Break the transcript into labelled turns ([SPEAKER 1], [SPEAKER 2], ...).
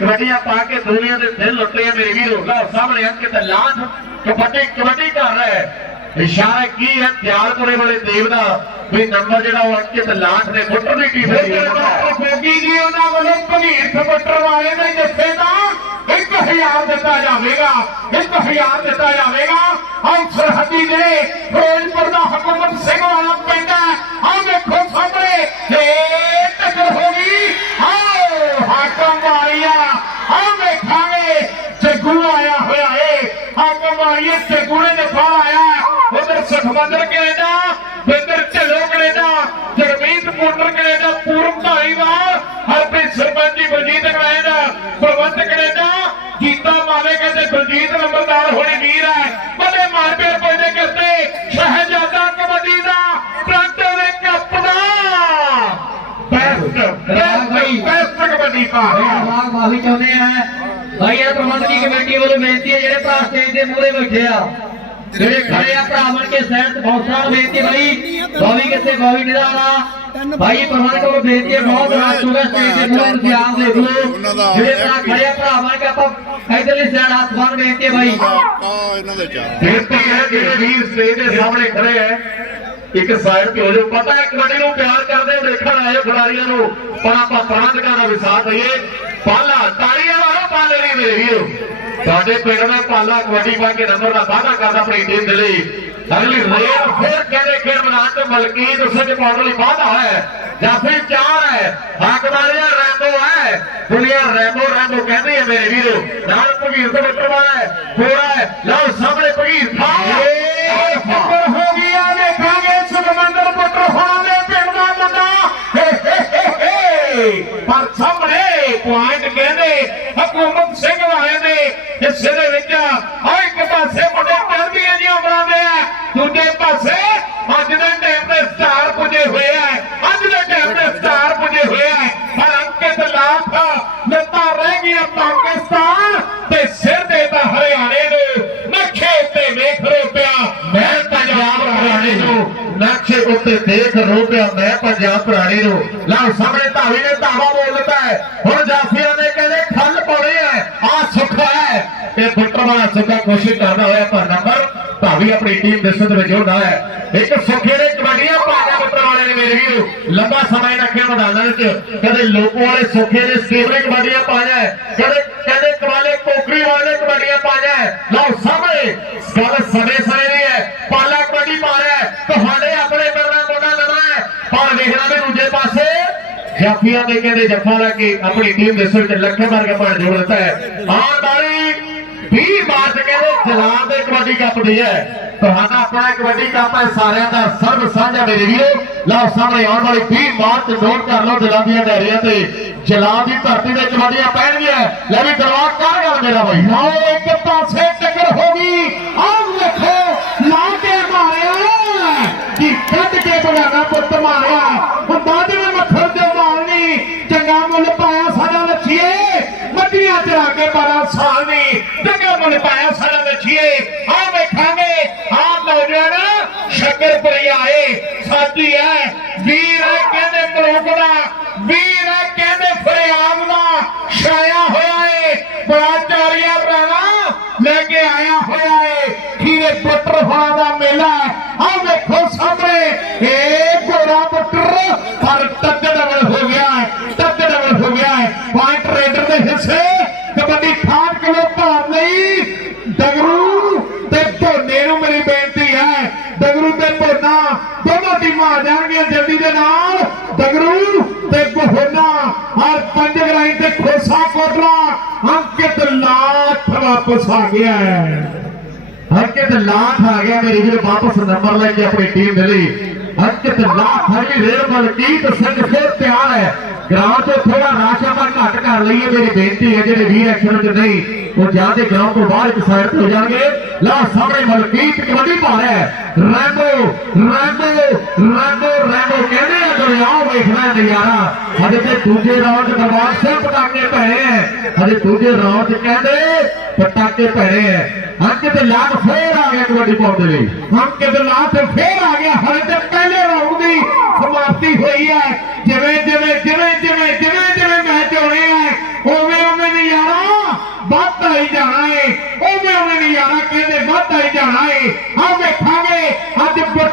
[SPEAKER 1] ਕਬੱਡੀਆਂ ਪਾ ਕੇ ਦੁਨੀਆ ਦੇ ਦਿਲ ਲੁੱਟੇ ਆ ਮੇਰੇ ਵੀਰੋ। ਲਓ, ਸਾਹਮਣੇ ਅੰਕਿਤ ਲਾਠ ਕਬੱਡੀ ਕਬੱਡੀ ਕਰ ਰਿਹਾ ਹੈ। ਇਸ਼ਾਰਾ ਕੀ ਹੈ? ਦਿਆਲਪੁਰੇ ਵਾਲੇ ਦੇਵ ਦਾ ਵੀ ਨੰਬਰ ਜਿਹੜਾ ਉਹ ਅੰਕਿਤ ਲਾਠ ਨੇ, ਫੁੱਟਰ ਦੀ ਟੀਮ ਦੇ
[SPEAKER 2] ਡਾਕਟਰ ਜੀ ਉਹਨਾਂ ਵੱਲੋਂ ਭਗੀਰਥ ਬੱਟਰ ਵਾਲੇ ਨੇ ਜੱਥੇ ਦਾ 1000 ਦਿੱਤਾ ਜਾਵੇਗਾ 1000 ਦਿੱਤਾ ਜਾਵੇਗਾ। ਆਹ ਸਰਹੱਦੀ ਜਿਹੜੇ ਫਿਰੋਜ਼ਪੁਰ ਦਾ ਹਕੂਮਤ ਸਿੰਘ ਵਾਲਾ ਪਿੰਡ ਹੈ। ਆਹ ਵੇਖੋ ਸਾਹਮਣੇ ਏ ਟੱਕਰ ਹੋ ਗਈ ਆਓ ਹਾਕਮ ਵਾਲੀਆ ਆਹ ਵੇਖਾਂਗੇ ਜੱਗੂ ਆਇਆ ਹੋਇਆ ਏ ਹਾਕਮ ਵਾਲੀਏ ਜੱਗੂ ਨੇ ਫੜ ਆਇਆ ਉਧਰ Sukhmandar Canada Binder Dhillon Canada Jagmeet Pundar Canada Purab Dhariwal Harpreet ਸਰਪੰਚੀ Baljeet Canada Balwant Canada Jeeta ਮਾਲੇ ਕਹਿੰਦੇ ਬਲਜੀਤ ਨੰਬਰਦਾਰ ਹੋਣੀ ਵੀਰ ਹੈ। ਬੜੇ ਮਾਰ ਪਿਆਰ ਪੈਦੇ ਕਰਦੇ, ਸ਼ਹਿਜ਼ਾਦਾ ਕਬੱਡੀ ਦਾ ਪ੍ਰਾਂਤੋ ਦੇ ਕੱਪ ਦਾ। ਬੈਸਟ ਬੈਸਟ ਬੈਸਟ ਕਬੱਡੀ ਪਾ ਰਿਹਾ
[SPEAKER 3] ਮਾਂ ਮਾਫੀ ਚਾਹੁੰਦੇ ਆ। ਭਾਈ, ਇਹ ਪ੍ਰਬੰਧਕੀ ਕਮੇਟੀ ਵੱਲੋਂ ਬੇਨਤੀ ਹੈ, ਜਿਹੜੇ ਭਰਾ ਸਟੇਜ ਦੇ ਮੂਹਰੇ ਬੈਠੇ ਆ। ਜਿਹੜੇ ਖੜੇ ਆ ਭਰਾ ਬਣ ਕੇ ਸਹਿਤ ਬੌਸਾਂ ਨੂੰ ਬੇਨਤੀ ਭਾਈ ਬਾਵੀ ਕਿੱਥੇ ਬਾਵੀ ਨਿਦਾਣਾ ਭਾਈ ਪ੍ਰਬੰਧਕ ਵੱਲੋਂ ਬੇਨਤੀ ਹੈ ਬਹੁਤ ਰਾਤ ਹੋ ਗਿਆ ਸਟੇਜ ਦੇ ਮੂਹਰੇ ਤੁਸੀਂ ਆਪ ਦੇਖ ਲਓ। ਜਿਹੜੇ ਭਰਾ ਖੜੇ ਆ ਭਰਾ ਬਣ ਕੇ ਆਪਾਂ ਇਧਰਲੀ ਸਾਈਡ ਹੱਥ ਬੰਨ ਬੇਨਤੀ ਹੈ ਭਾਈ
[SPEAKER 4] ਆ ਇਹਨਾਂ ਦੇ ਚਾਰ।
[SPEAKER 1] ਬੇਨਤੀ ਹੈ ਜਿਹੜੇ ਵੀਰ ਸਟੇਜ ਦੇ ਸਾਹਮਣੇ ਖੜੇ ਹੈ ਇੱਕ ਸਾਈਡ ਤੇ ਹੋ ਜਾਓ। ਪਤਾ ਹੈ ਕਬੱਡੀ ਨੂੰ ਪਿਆਰ ਕਰਦੇ ਹੋ ਦੇਖਣ ਆਏ ਖਿਡਾਰੀਆਂ ਨੂੰ ਪਰ ਆਪਾਂ ਪ੍ਰਬੰਧਕਾਂ ਦਾ ਵੀ ਸਾਥ ਦਈਏ ਪਾਲਾ ਤਾੜੀਆਂ ਮਾਰੋ ਪਾਲੇ ਲਈ ਮੇਰੇ ਵੀਰੋ। ਤੁਹਾਡੇ ਪਿੰਡ ਦਾ ਪਾਲਾ ਕਬੱਡੀ ਪਾ ਕੇ ਨੰਬਰ ਦਾ ਵਾਅਦਾ ਕਰਦਾ ਆਪਣੀ ਟੀਮ ਦੇ ਲਈ। ਅਗਲੀ ਰੇਡ ਫਿਰ ਕਹਿੰਦੇ ਖੇਡ ਮੈਦਾਨ ਤੇ ਮਲਕੀਤ ਉਸੇ ਪਾਉਣ ਲਈ ਵਾਅਦਾ ਹੈ। ਜਾਫੀ ਚਾਰ ਹੈ ਹਾਕਮਾਰੀਆ ਰੈਂਬੋ ਹੈ। ਦੁਨੀਆ ਰੈਂਬੋ ਰੈਂਬੋ ਕਹਿੰਦੀ ਹੈ ਮੇਰੇ ਵੀਰੋ। ਨਾਲ ਭਗੀਰ ਤੋਂ ਵਾਲਾ ਹੈ ਥੋੜਾ ਹੈ। ਲਓ ਸਾਹਮਣੇ ਭਗੀਰ ਥਾ
[SPEAKER 2] ਏ ਫਕਰ ਹੋ ਗਿਆ ਸੁਖਮੰਦਰ ਹੋਣਾ ਦੇ ਪਿੰਡ ਦਾ ਮੁੰਡਾ। ਪਰ ਸਾਹਮਣੇ ਪੁਆਇੰਟ ਕਹਿੰਦੇ, ਹਕੂਮਤ ਸਿੰਘ ਵਾਲੇ ਦੇ ਹਿੱਸੇ ਦੇ ਵਿੱਚ ਆ। ਇੱਕ ਪਾਸੇ ਮੁੰਡੇ ਚੜ੍ਹਦੀਆਂ ਜੀ ਉਮਰਾਂ ਆ, ਦੂਜੇ ਪਾਸੇ ਅੱਜ ਦੇ ਟਾਈਮ ਦੇ ਸਟਾਰ ਪੁੱਜੇ ਹੋਏ ਆ। ਅੱਜ ਦੇ ਟਾਈਮ ਦੇ ਸਟਾਰ ਪੁੱਜੇ ਹੋਏ ਆ। ਪਰ ਅੰਕਿਤ ਲਾਠ ਲੱਤਾਂ ਰਹਿ ਗਈਆਂ ਪਾਕਿਸਤਾਨ ਤੇ ਸਿਰ ਦੇ ਤਾਂ ਹਰਿਆਣੇ ਨੂੰ। ਨਖੇ ਉੱਤੇ ਵੇਖ ਰੋ ਪਿਆ
[SPEAKER 1] ਮੈਂ ਪੰਜਾਬ ਹਰਿਆਣੇ ਨੂੰ। ਨਕਸ਼ੇ ਉੱਤੇ ਦੇਖ ਰੋਪਿਆ, ਮੈਂ ਪੰਜਾਬ ਪੁਰਾਣੇ ਨੂੰ। ਲਓ ਸਾਹਮਣੇ ਧਾਵੀ ਨੇ ਧਾਵਾ ਬੋਲ ਦਿੱਤਾ ਹੈ ਹੁਣ ਜਾਫੀਆਂ ਨੇ ਕਹਿੰਦੇ ਖੱਲ ਪਾਉਣੇ ਹੈ ਆ ਸੁੱਖ ਹੈ ਇਹ ਫੁੱਟਰ ਵਾਲਾ ਕੋਸ਼ਿਸ਼ ਕਰਦਾ ਹੋਇਆ ਪਰ ਨੰਬਰ। ਧਾਵੀ ਆਪਣੀ ਟੀਮ ਦੇ ਸਿੱਧ ਵਿੱਚ ਹੁੰਦਾ ਹੈ। ਇੱਕ ਸੁੱਖੇ ਨੇ ਕਬੱਡੀਆਂ ਪਾਇਆ ਫੁੱਟਰ ਵਾਲੇ ਨੇ ਮੇਰੇ ਵੀਰੋ, ਲੰਬਾ ਸਮਾਂ ਇਹਨਾਂ ਮੈਦਾਨਾਂ ਵਿੱਚ। ਕਦੇ ਲੋਕੋ ਵਾਲੇ ਸੁੱਖੇ ਨੇ ਸਟੇਬਲੇ ਕਬੱਡੀਆਂ ਪਾਇਆ ਕਦੇ ਕਦੇ ਕਵਾਲੇ ਕੋਕਰੀ ਵਾਲੇ ਕਬੱਡੀਆਂ ਪਾਇਆ ਲਓ ਸਾਹਮਣੇ, ਗੱਲ ਸਮੇਂ ਸਮੇਂ ਦੀ ਹੈ। ਪਾਲਾ ਕਬੱਡੀ ਪਾ ਰਿਹਾ ਤੁਹਾਡੇ ਆਪਣੇ ਪਿੰਡ ਦਾ ਮੁੰਡਾ ਹੈ। ਪਰ ਵੇਖਣਾ ਵੀ ਦੂਜੇ ਪਾਸੇ, ਜਾਫੀਆਂ ਨੇ ਕਹਿੰਦੇ ਜੱਫਾ ਲਾ ਕੇ ਆਪਣੀ ਟੀਮ ਦੇ ਸਿਰ ਤੇ ਲੱਖੇ ਮਾਰ ਕੇ ਪਾਣ ਜੋੜ ਦਿੱਤਾ ਹੈ। ਆਂਦਾਰੀ 20 ਮਾਰਚ ਕਹਿੰਦੇ ਜਲਾਲ ਦੇ ਕਬੱਡੀ ਕੱਪ ਦੀ ਹੈ। ਤੁਹਾਡਾ ਆਪਣਾ ਕਬੱਡੀ ਕੱਪ ਹੈ, ਸਾਰਿਆਂ ਦਾ ਸਰਬ ਸਾਂਝਾ ਮੇਰੇ ਵੀਰੋ। ਲਓ, ਸਾਹਮਣੇ ਆਉਣ ਵਾਲੀ 20 ਮਾਰਚ ਨੋਟ ਕਰ ਲਓ, ਜਲਾਲ ਦੀਆਂ ਡੈਰੀਆਂ ਤੇ ਜਲਾਲ ਦੀ ਧਰਤੀ ਤੇ ਕਬੱਡੀਆਂ ਪੈਣਗੀਆਂ। ਲੈ ਵੀ ਦਰਵਾਜ਼ਾ ਕਰ ਗੱਲ ਮੇਰਾ ਬਾਈ
[SPEAKER 2] ਲਓ, ਇੱਕ ਪਾਸੇ ਟੱਕਰ ਹੋ ਗਈ। ਆਹ ਵੇਖੋ ਲਾ ਕੇ ਮਾਰਿਆ। ਕੀ ਕੱਢ ਕੇ ਬਗਾਨਾ ਪੁੱਤ ਮਾਰਿਆ। ਹੁੰਦਾ ਜਿਵੇਂ ਮੱਖਰ ਦੇ ਮਾਰਨੀ, ਚੰਗਾ ਮੁੱਲ ਪਾਇਆ ਸਾਡਾ ਲੱਛੀਏ। ਮੱਡੀਆਂ ਚਰਾ ਕੇ 12 ਸਾਲ ਨਹੀਂ ਚੰਗਾ ਮੁੱਲ ਪਾਇਆ ਸਾਡਾ ਲੱਛੀਏ ਆਹ ਵੇਖਾਂਗੇ ਆਹ ਨੌਜਵਾਨ ਸ਼ੱਕਰਪੁਰੀ ਆਏ। ਸਾਥੀ ਹੈ ਵੀਰ ਹੈ ਕਹਿੰਦੇ ਮਰੋਕੜਾ ਵੀਰ ਹੈ ਕਹਿੰਦੇ ਫਰਿਆਦ ਦਾ ਛਾਇਆ ਹੋਇਆ ਏ। ਬੜਾ ਚਾਰੀਆ ਪ੍ਰਾਣਾ ਲੈ ਕੇ ਆਇਆ ਹੋਇਆ ਏ। ਖੀਰੇ ਪੁੱਤਰ ਹੋਣਾ ਦਾ ਮੇਲਾ। ਆ ਵੇਖੋ ਸਾਹਮਣੇ ਏ ਗੋਰਾ ਪੁੱਤਰ ਪਰ ਟੱਟ ਡਬਲ ਹੋ ਗਿਆ ਹੈ ਟੱਟ ਡਬਲ ਹੋ ਗਿਆ ਹੈ ਪੁਆਇੰਟ ਰੇਡਰ ਦੇ ਹਿੱਸੇ ਕਬੱਡੀ 68 ਕਿਲੋ ਭਾਰ ਲਈ ਡਗਰੂ ਤੇ ਭੋਨੇ ਨੂੰ ਮੇਰੀ ਬੇਨਤੀ ਹੈ ਡਗਰੂ ਤੇ ਭੋਨਾ, ਦੋਨੋਂ ਟੀਮਾਂ ਆ ਜਾਣਗੀਆਂ ਜਲਦੀ ਦੇ ਨਾਲ। ਡਗਰੂ ਤੇ ਭੋਨਾ ਔਰ ਪੰਜ ਗਰਾਈ ਤੇ ਖੋਸਾ ਕੋਟਲਾ। ਅੰਕਿਤ ਲਾਠ ਵਾਪਸ ਆ ਗਿਆ ਹੈ।
[SPEAKER 1] ਅੰਕਿਤ ਲਾਠ ਆ ਗਿਆ ਮੇਰੇ ਵੀਰ, ਵਾਪਸ ਨੰਬਰ ਲੈ ਕੇ ਆਪਣੀ ਟੀਮ ਦੇ ਲਈ। ਅੰਕਿਤ ਲਾਠ ਆ ਗਈ, ਰੇਲ ਸਿੰਘ ਫਿਰ ਤਿਆਰ ਹੈ। ਗਰਾਊਂਡ ਤੋਂ ਥੋੜਾ ਰਾਸ਼ ਆਪਾਂ ਘੱਟ ਕਰ ਲਈਏ, ਮੇਰੀ ਬੇਨਤੀ ਹੈ, ਜਿਹੜੇ ਵੀਰ ਐਕਸ਼ਨ ਚ ਨਹੀਂ। ਉਹ ਜਾਂਦੇ ਗਰਾਊਂਡ ਤੋਂ ਬਾਹਰ ਇੱਕ ਸਾਈਡ ਤੇ ਹੋ ਜਾਣਗੇ ਲਾ ਸਾਹਮਣੇ ਮਲਕੀਤ ਕਬੱਡੀ ਪਾ ਰਿਹਾ ਹੈ ਰੈਂਬੋ ਰੈਂਬੋ ਰੈਂਬੋ ਰੈਂਬੋ ਕਹਿੰਦੇ ਆ ਦਰਿਆਓ ਵੇਖਣਾ ਨਜ਼ਾਰਾ ਹਜੇ ਤੇ ਦੂਜੇ ਰਾਉਂਡ ਦਰਬਾਰ ਸਿੰਘ ਪਟਾਕੇ ਪਏ ਹੈ ਹਜੇ ਦੂਜੇ ਰਾਉਂਡ ਚ ਕਹਿੰਦੇ ਪਟਾਕੇ ਪਏ ਹੈ ਅੰਕਿਤ ਲਾਠ ਫੇਰ ਆ ਗਿਆ ਕਬੱਡੀ ਪਾਉਣ ਦੇ ਲਈ
[SPEAKER 2] ਅੰਕਿਤ ਲਾਠ ਫੇਰ ਆ ਗਿਆ ਹਲੇ ਤੇ ਪਹਿਲੇ ਰਾਊਂਡ ਦੀ ਸਮਾਪਤੀ ਹੋਈ ਹੈ ਜਿਵੇਂ ਜਿਵੇਂ ਜਿਵੇਂ चढ़ाए हमें खावे आदिपुर